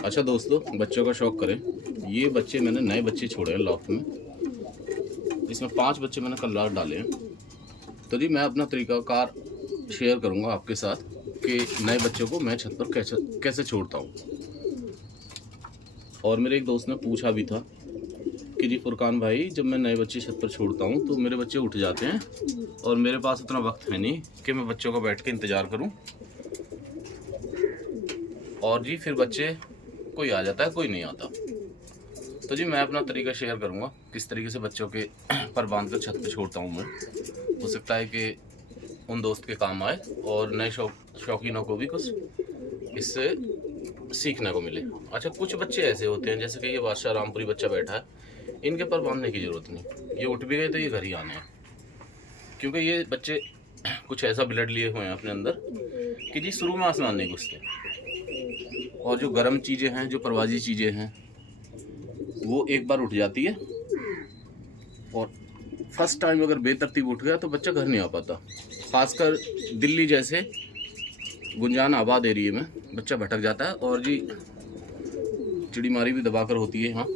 अच्छा दोस्तों, बच्चों का शौक करें। ये बच्चे मैंने नए बच्चे छोड़े हैं लॉफ्ट में। इसमें 5 बच्चे मैंने कल रात डाले हैं। तो जी मैं अपना तरीक़ाकार शेयर करूंगा आपके साथ कि नए बच्चों को मैं छत पर कैसे कैसे छोड़ता हूँ। और मेरे एक दोस्त ने पूछा भी था कि जी फुरकान भाई, जब मैं नए बच्चे छत पर छोड़ता हूँ तो मेरे बच्चे उठ जाते हैं और मेरे पास उतना वक्त है नहीं कि मैं बच्चों का बैठ के इंतज़ार करूँ। और जी फिर बच्चे कोई आ जाता है, कोई नहीं आता। तो जी मैं अपना तरीका शेयर करूँगा किस तरीके से बच्चों के पर बांध कर छत पे छोड़ता हूँ मैं। हो सकता है कि उन दोस्त के काम आए और नए शौकीनों को भी कुछ इससे सीखने को मिले। अच्छा, कुछ बच्चे ऐसे होते हैं जैसे कि ये बादशाह रामपुरी बच्चा बैठा है, इनके पर बांधने की ज़रूरत नहीं, ये उठ भी गए तो ये घर ही आने हैं। क्योंकि ये बच्चे कुछ ऐसा ब्लड लिए हुए हैं अपने अंदर कि जी शुरू में आसमान नहीं घुसते। और जो गर्म चीज़ें हैं, जो परवाजी चीज़ें हैं, वो एक बार उठ जाती है और फर्स्ट टाइम अगर बेतरतीब उठ गया तो बच्चा घर नहीं आ पाता। खासकर दिल्ली जैसे गुंजान आबाद एरिया में बच्चा भटक जाता है और जी चिड़ीमारी भी दबाकर होती है यहाँ,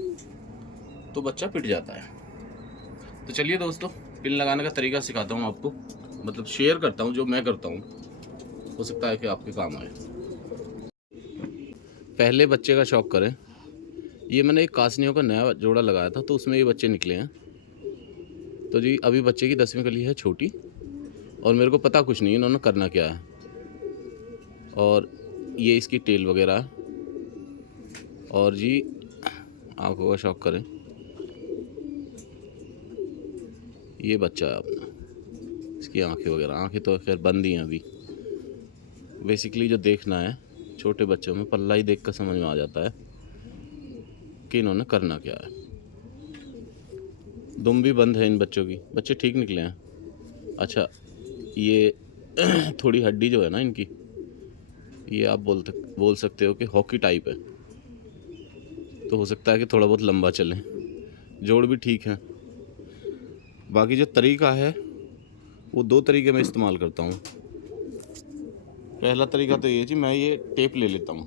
तो बच्चा पिट जाता है। तो चलिए दोस्तों, पिन लगाने का तरीका सिखाता हूँ आपको, मतलब शेयर करता हूँ जो मैं करता हूँ, हो सकता है कि आपके काम आए। पहले बच्चे का शौक करें। ये मैंने एक कासनियों का नया जोड़ा लगाया था तो उसमें ये बच्चे निकले हैं। तो जी अभी बच्चे की 10वीं कली है, छोटी, और मेरे को पता कुछ नहीं इन्होंने करना क्या है। और ये इसकी टेल वगैरह है। और जी आंखों का शौक करें। ये बच्चा है अपना, इसकी आंखें वगैरह, आंखें तो खैर बंद ही हैं अभी। बेसिकली जो देखना है छोटे बच्चों में, पल्ला ही देख कर समझ में आ जाता है कि इन्होंने करना क्या है। दुम भी बंद है इन बच्चों की, बच्चे ठीक निकले हैं। अच्छा, ये थोड़ी हड्डी जो है ना इनकी, ये आप बोल सकते हो कि हॉकी टाइप है, तो हो सकता है कि थोड़ा बहुत लंबा चले। जोड़ भी ठीक है। बाकी जो तरीका है वो 2 तरीके में इस्तेमाल करता हूँ। पहला तरीका तो ये जी, मैं ये टेप ले लेता हूँ।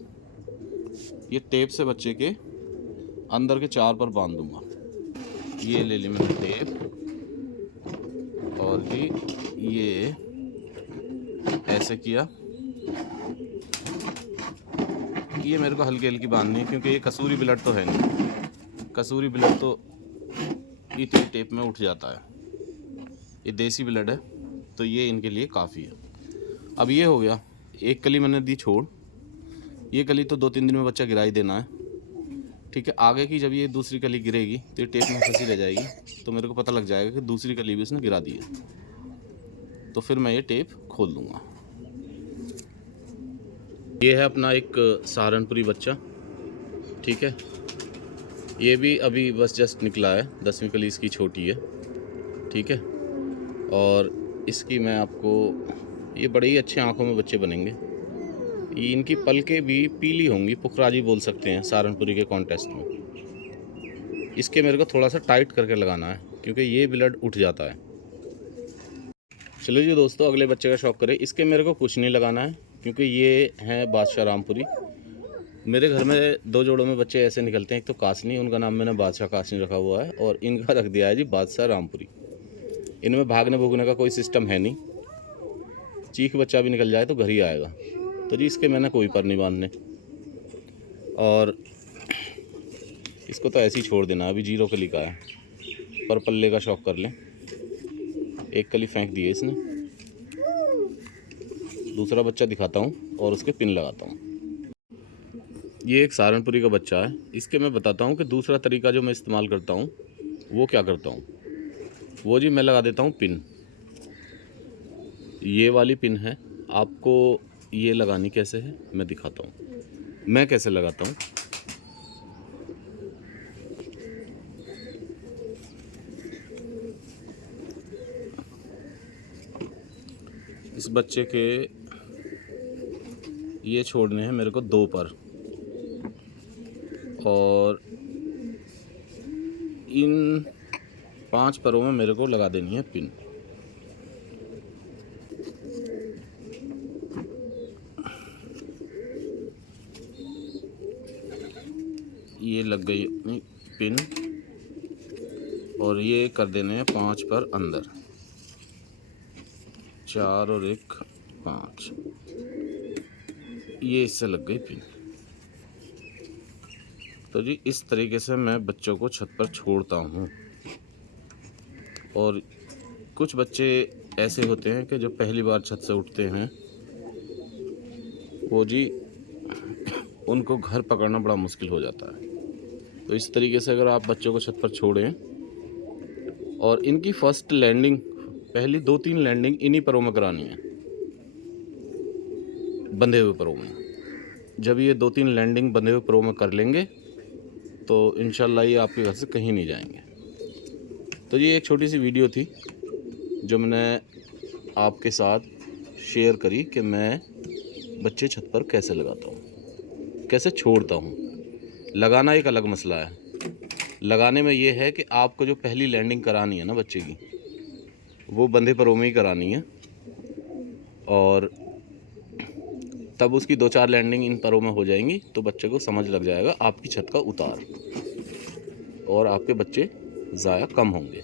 ये टेप से बच्चे के अंदर के 4 पर बांध दूंगा। ये ले ली मैंने टेप, और जी ये ऐसे किया। ये मेरे को हल्की हल्की बांधनी है क्योंकि ये कसूरी ब्लड तो है नहीं। कसूरी ब्लड तो इतनी टेप में उठ जाता है, ये देसी ब्लड है, तो ये इनके लिए काफ़ी है। अब ये हो गया, एक कली मैंने दी छोड़। ये कली तो 2-3 दिन में बच्चा गिरा ही देना है, ठीक है। आगे की जब ये दूसरी कली गिरेगी तो ये टेप में फंसी रह जाएगी, तो मेरे को पता लग जाएगा कि दूसरी कली भी उसने गिरा दी है। तो फिर मैं ये टेप खोल दूँगा। ये है अपना एक सहारनपुरी बच्चा, ठीक है। ये भी अभी बस जस्ट निकला है, 10वीं कली इसकी छोटी है, ठीक है। और इसकी मैं आपको, ये बड़े ही अच्छे आँखों में बच्चे बनेंगे। ये इनकी पलकें भी पीली होंगी, पुखराजी बोल सकते हैं सहारनपुरी के कॉन्टेस्ट में। इसके मेरे को थोड़ा सा टाइट करके लगाना है क्योंकि ये ब्लड उठ जाता है। चलिए जी दोस्तों, अगले बच्चे का शौक करें। इसके मेरे को कुछ नहीं लगाना है क्योंकि ये है बादशाह रामपुरी। मेरे घर में 2 जोड़ों में बच्चे ऐसे निकलते हैं, एक तो कासनी, उनका नाम मैंने बादशाह कासनी रखा हुआ है, और इनका रख दिया है जी बादशाह रामपुरी। इनमें भागने भूगने का कोई सिस्टम है नहीं, चीख बच्चा भी निकल जाए तो घर ही आएगा। तो जी इसके मैंने कोई पर नहीं बांधने, और इसको तो ऐसे ही छोड़ देना। अभी 0 कली का है, पर पल्ले का शौक कर लें। एक कली फेंक दी है इसने। दूसरा बच्चा दिखाता हूँ और उसके पिन लगाता हूँ। ये एक सहारनपुरी का बच्चा है। इसके मैं बताता हूँ कि दूसरा तरीका जो मैं इस्तेमाल करता हूँ वो क्या करता हूँ। वो जी मैं लगा देता हूँ पिन। ये वाली पिन है, आपको ये लगानी कैसे है मैं दिखाता हूँ। मैं कैसे लगाता हूँ। इस बच्चे के ये छोड़ने हैं मेरे को 2 पर, और इन 5 परों में मेरे को लगा देनी है पिन। ये लग गई अपनी पिन और ये कर देने हैं 5 पर अंदर, 4 और 1 5, ये इससे लग गई पिन। तो जी इस तरीके से मैं बच्चों को छत पर छोड़ता हूँ। और कुछ बच्चे ऐसे होते हैं कि जो पहली बार छत से उठते हैं, वो जी उनको घर पकड़ना बड़ा मुश्किल हो जाता है। तो इस तरीके से अगर आप बच्चों को छत पर छोड़ें और इनकी फर्स्ट लैंडिंग, पहली 2-3 लैंडिंग इन्हीं परों में करानी है, बंधे हुए परों में। जब ये 2-3 लैंडिंग बंधे हुए परों में कर लेंगे तो इंशाल्लाह ये आपके घर से कहीं नहीं जाएंगे। तो ये एक छोटी सी वीडियो थी जो मैंने आपके साथ शेयर करी कि मैं बच्चे छत पर कैसे लगाता हूँ, कैसे छोड़ता हूँ। लगाना एक अलग मसला है। लगाने में ये है कि आपको जो पहली लैंडिंग करानी है ना बच्चे की, वो बंधे परों में ही करानी है और तब उसकी 2-4 लैंडिंग इन परों में हो जाएंगी तो बच्चे को समझ लग जाएगा आपकी छत का उतार, और आपके बच्चे ज़ाया कम होंगे।